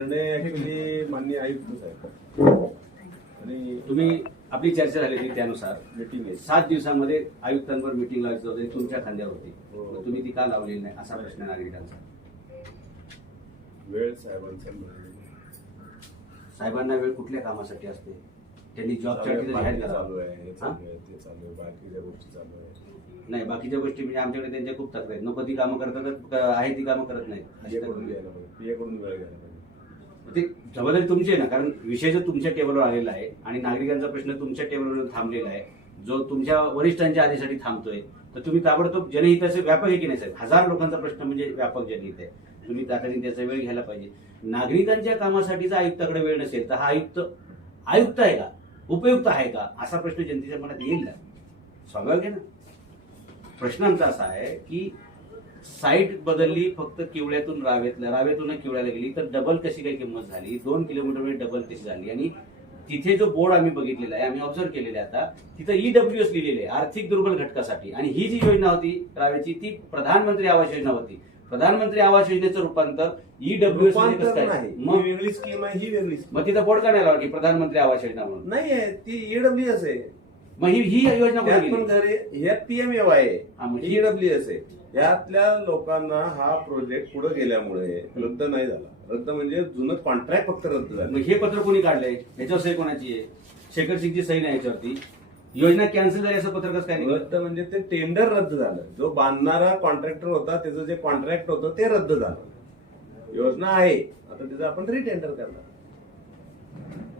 निर्णय ऍक्च्युली मान्य आयुक्त साहेब. आणि तुम्ही आपली चर्चा झालेली त्यानुसार मीटिंग आहे. सात दिवसामध्ये आयुक्तांवर मिटिंग लावायची होती तुमच्या खांद्यावर होती. हो. मग तुम्ही ती का लावलेली नाही? असा प्रश्न आहे नागरिकांचा. वेळ साहेबांचा मिळाली. साहेबांना वेळ कुठल्या कामासाठी असते? त्यांनी जॉबच्या चालू आहे, जाहीर चालू आहे हे चालू आहे ते चालू आहे बाकीच्या गोष्टी चालू आहे. नाही बाकीच्या गोष्टी म्हणजे आमच्याकडे त्यांच्या खूप तक्रार आहेत. नको ती कामं करतात का आहे ती कामं करत नाहीत. अशी. घ्यायला पाहिजे वेळ घ्यायला पाहिजे. ते जबाबदारी तुमची आहे ना कारण विषय जो तुमच्या टेबलवर आलेला आहे आणि नागरिकांचा प्रश्न तुमच्या टेबलवर थांबलेला आहे जो तुमच्या वरिष्ठांच्या आधीसाठी थांबतोय तर तुम्ही ताबडतोब जनहिताचे व्यापक आहे की नाही साहेब? हजार लोकांचा प्रश्न म्हणजे व्यापक जनहित आहे. तुम्ही तातडीने त्याचा वेळ घ्यायला पाहिजे. नागरिकांच्या कामासाठीचा आयुक्ताकडे वेळ नसेल तर हा आयुक्त आयुक्त आहे का? उपयुक्त आहे का? असा प्रश्न जनतेच्या मनात येईल ना? स्वाभाविक आहे ना? प्रश्नांचा असा आहे की साईट बदलली फक्त किवळ्यातून रावेतल्या रावेतून किवळ्याला गेली. तर डबल कशी काही किंमत झाली? दोन किलोमीटर डबल कशी झाली? आणि तिथे जो बोर्ड आम्ही बघितलेला आहे आम्ही ऑब्झर्व केलेला आता तिथं ईडब्ल्यू एस लिहिलेले आहे आर्थिक दुर्बल घटकासाठी. आणि ही जी योजना होती रावेची ती प्रधानमंत्री आवास योजना होती. प्रधानमंत्री आवास योजनेचं रूपांतर ईडब्ल्यू एस रूपांतर नाही. ही मग वेगळी स्कीम आहे ही वेगळी मग तिथं बोर्ड का नाही लावला की प्रधानमंत्री आवास योजना म्हणून. नाही आहे ती ईडब्ल्यू एस आहे. मग ही ही योजना कुठे पण गेली? घरी ह्यात पीएमएव आहे. हा, एस आहे. यातल्या लोकांना हा प्रोजेक्ट पुढे गेल्यामुळे रद्द नाही झाला. रद्द म्हणजे जुनं कॉन्ट्रॅक्ट फक्त रद्द झालं. मग हे पत्र कोणी काढलंय? याच्यावर सही कोणाची आहे? शेखर सिंगची सही नाही याच्यावरती. योजना कॅन्सल झाली असं पत्र कसं काय निघालं? रद्द म्हणजे ते टेंडर रद्द झालं. जो बांधणारा कॉन्ट्रॅक्टर होता त्याचं जे कॉन्ट्रॅक्ट होतं ते रद्द झालं. योजना आहे. आता त्याचं आपण रिटेंडर करणार.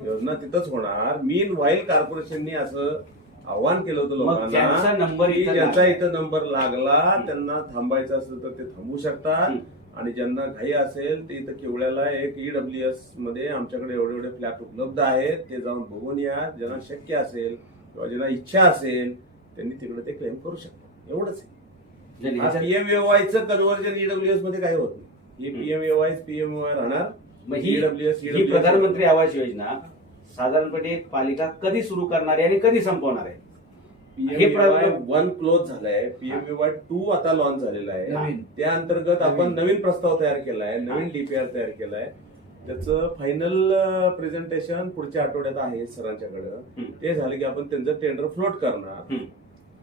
योजना तिथंच होणार. मीन व्हाईल कॉर्पोरेशननी असं आव्हान केलं होतं लोकांना नंबर की ज्यांचा. इथं नंबर लागला त्यांना थांबायचं असेल तर ते थांबू शकतात. आणि ज्यांना घाई असेल ते इथं किवळ्याला एक ईडब्ल्यू एसमध्ये आमच्याकडे एवढे एवढे फ्लॅट उपलब्ध आहेत ते जाऊन बघून या. ज्यांना शक्य असेल किंवा ज्यांना इच्छा असेल त्यांनी तिकडे ते क्लेम करू शकतात. एवढंच आहे. पीएमएवायचं कन्व्हर्जन ईडब्ल्यूएसमध्ये काय होत नाही. ही. पीएमएवाय पीएमएवाय राहणार. मग ही EWS, ही प्रधानमंत्री आवास योजना साधारणपणे पालिका कधी सुरू करणार आहे आणि कधी संपवणार आहे? हे वन क्लोज झालाय. पीएमएवाय टू आता लॉन्च झालेला आहे. त्या अंतर्गत आपण नवीन. प्रस्ताव तयार केलाय. नवीन डीपीआर तयार केलाय. त्याचं फायनल प्रेझेंटेशन पुढच्या आठवड्यात आहे सरांच्याकडं. ते झालं की आपण त्यांचं टेंडर फ्लोट करणार.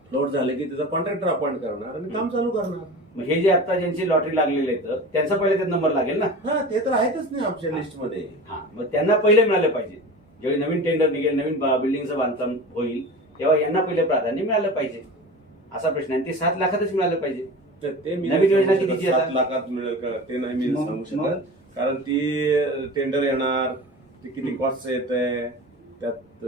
फ्लोट झाले की त्याचा कॉन्ट्रॅक्टर अपॉइंट करणार आणि काम चालू करणार. मग हे जे आता ज्यांची लॉटरी लागलेली आहे तर त्यांचा पहिले त्यात नंबर लागेल ना? हा ते तर आहेतच नाही आमच्या लिस्टमध्ये. हा मग त्यांना पहिले मिळालं पाहिजे. ज्यावेळी नवीन टेंडर निघेल नवीन बिल्डिंगचं बांधकाम होईल तेव्हा यांना पहिले प्राधान्य मिळालं पाहिजे. असा प्रश्न आहे. ते सात लाखातच मिळालं पाहिजे. तर ते मी नवीन नाही योजना सांगू कितीची शकत, आता? सात लाखात मिळेल का ते नाही मी मग- सांगू मग? शकत. कारण ती टेंडर येणार ती किती कॉस्ट येत आहे त्यात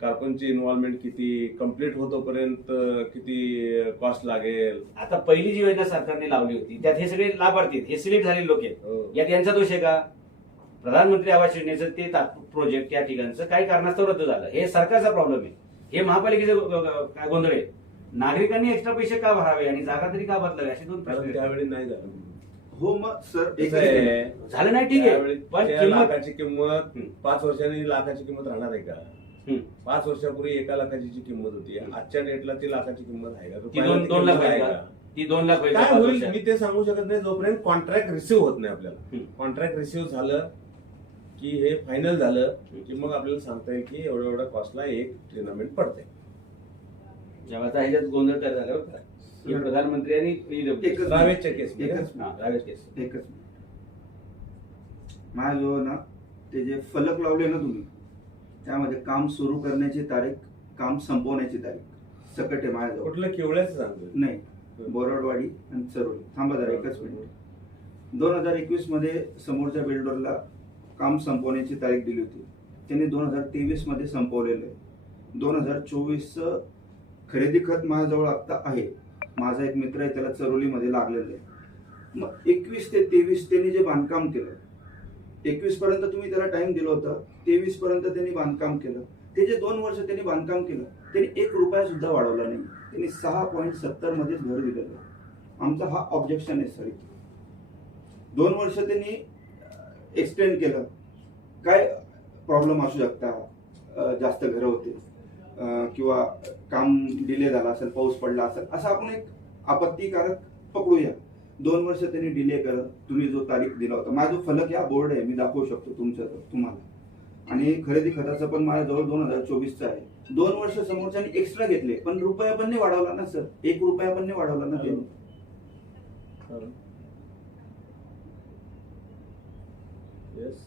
कार्बनची इन्व्हॉल्वमेंट किती कंप्लीट होतोपर्यंत किती कॉस्ट लागेल? आता पहिली जी योजना सरकारने लावली होती त्यात हे सगळे लाभार्थी आहेत. हे सिलेक्ट झालेले लोक आहेत. हो. यात यांचा दोष आहे का? प्रधानमंत्री आवास योजनेचं ते प्रोजेक्ट या ठिकाणचं काही कारणास्तव रद्द झालं. हे सरकारचा प्रॉब्लेम आहे. हे महापालिकेचं काय गोंधळ आहे नागरिकांनी एक्स्ट्रा पैसे का भरावे आणि जागा तरी का बदलावी असे दोन प्रश्न कारण आहेत. त्यावेळी नाही झालं हो मग सर एक कसं आहे, झालं नाही ठीक त्यावेळी आहे पण त्या किंमत लाखाची किंमत हं. पाच वर्षांनी लाखाची किंमत राहणार आहे का. पाच वर्षापूर्वी एका लाखाची जी किंमत होती आजच्या डेटला ती लाखाची किंमत आहे का ती रुपयाला दोन ती दोन लाख आहे का? ती दोन लाख काय होईल? मी ते सांगू शकत नाही जोपर्यंत कॉन्ट्रॅक्ट रिसिव्ह होत नाही आपल्याला. कॉन्ट्रॅक्ट रिसिव्ह झालं की हे फायनल झालं की मग आपल्याला सांगता येईल की एवढ्या एवढ्या कॉस्टला एक टुर्नामेंट पडते जेव्हा ह्याच्यात गोंधळ तयार झाल्यावर काय? हे प्रधानमंत्री आणि. एकच रावेच्या केस एकच रावेश केस. एकच मिनिट माझ्याजवळ ना ते जे फलक लावले ना तुम्ही त्यामध्ये काम सुरू करण्याची तारीख काम संपवण्याची तारीख. सकट आहे माझ्याजवळ कुठलं केवळ्याच सांगतो नाही बोरडवाडी आणि चरोली. थांबा जरा एकच मिनिट दोन हजार एकवीसमध्ये समोरच्या बिल्डरला काम संपवण्याची तारीख दिली होती. त्यांनी दोन हजार तेवीसमध्ये संपवलेलं आहे. दोन हजार चोवीसचं खरेदी खत माझ्याजवळ आत्ता आहे. माझा एक मित्र आहे त्याला चरोलीमध्ये लागलेलं आहे. मग एकवीस ते तेवीस त्यांनी जे बांधकाम केलं एकवीस पर्यंत तुम्ही त्याला टाइम दिला होता तेवीस पर्यंत त्यांनी बांधकाम केलं. ते जे दोन वर्ष त्यांनी बांधकाम केलं त्यांनी एक रुपया सुद्धा वाढवला नाही. त्यांनी सहा पॉईंट सत्तर मध्येच घर दिलेलं आमचा हा ऑब्जेक्शन आहे सर दोन वर्ष त्यांनी एक्सटेंड केलं. काय प्रॉब्लेम असू शकता? जास्त घरं होते किंवा काम डिले झाला असेल पाऊस पडला असेल असं आपण एक आपत्तिकारक पकडूया. दोन वर्ष त्यांनी डिले करत तुम्ही जो तारीख दिला होता माझा जो फलक या बोर्ड आहे मी दाखवू शकतो तुमच्या तुम्हाला. आणि खरेदी खताचं पण माझ्याजवळ दोन हजार चोवीसचं आहे. दोन वर्ष समोरच्याने एक्स्ट्रा घेतले पण रुपया पण नाही वाढवला ना सर. एक रुपया पण नाही वाढवला ना त्यांनी. येस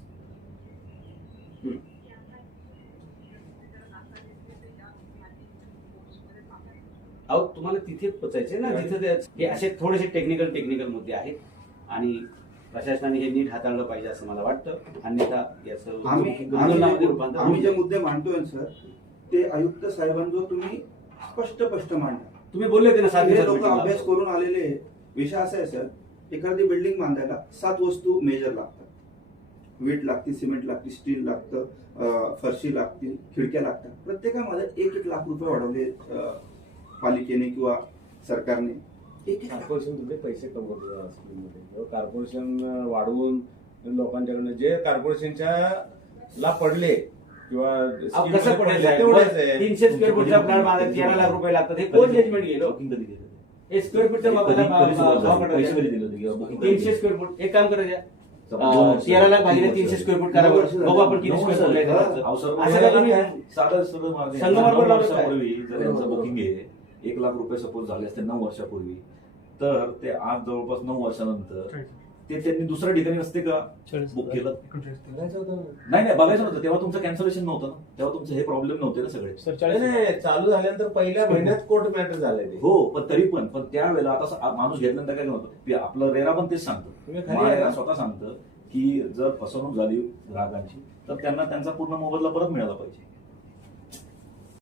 अहो तुम्हाला तिथे पोचायचे ना जिथे ते- हे असे थोडेसे टेक्निकल टेक्निकल मुद्दे आहेत आणि प्रशासनाने हे नीट हाताळलं पाहिजे असं मला वाटतं अन्यथा याचं आम्ही आंदोलनामध्ये आम्ही रूपांतर आम्ही जे. मुद्दे मांडतोय सर ते आयुक्त साहेबांजो तुम्ही स्पष्ट स्पष्ट मांडा तुम्ही बोलले होते ना सात हे दिवसात लोक. अभ्यास करून आलेले आहे. विषय असा आहे सर एखादी बिल्डिंग बांधायला सात वस्तू मेजर लागतात वीट लागते सिमेंट लागते स्टील लागतं फरशी लागतील खिडक्या लागतात. प्रत्येकामध्ये एक एक लाख रुपये वाढवले पालिकेने किंवा सरकारने. एक एक लाख. कॉर्पोरेशन तुझे पैसे कमवतो स्कीममध्ये. कॉर्पोरेशन वाढवून लोकांच्याकडनं जे कॉर्पोरेशनच्या ला पडले किंवा कसं. तीनशे स्क्वेअर फुटचा प्लॅट बांधायला तेरा लाख रुपये लागतात. हे कोण जजमेंट गेलो हे स्क्वेअर फुटच्या. तीनशे स्क्वेअर फूट एक काम करा द्या. अं, तेरा लाख तीनशे स्क्वेअर फूट करा बरं. बघू आपण किती स्क्वेअर फूट आहे? त्याचं. असं का तुम्ही संगमावर लावलं काय? वर्षापूर्वी जर यांचं बुकिंग आहे. एक लाख रुपये सपोज झाले असते नऊ वर्षापूर्वी. तर ते आज जवळपास नऊ वर्षानंतर ते त्यांनी दुसऱ्या ठिकाणी असते का? बुक केलं. नाही नाही बघायचं नव्हतं तेव्हा तुमचं कॅन्सलेशन नव्हतं ना. तेव्हा तुमचे हे प्रॉब्लेम नव्हते ना सगळे. नाही, नाही चालू झाल्यानंतर पहिल्या महिन्यात कोर्ट मॅटर झाले हो पण तरी पण पण त्यावेळेला आता स- माणूस घेतल्यानंतर काय होतं आपलं रेरा पण तेच सांगतं? स्वतः सांगतं की जर फसवणूक झाली ग्राहकांची तर त्यांना त्यांचा पूर्ण मोबदला परत मिळाला पाहिजे.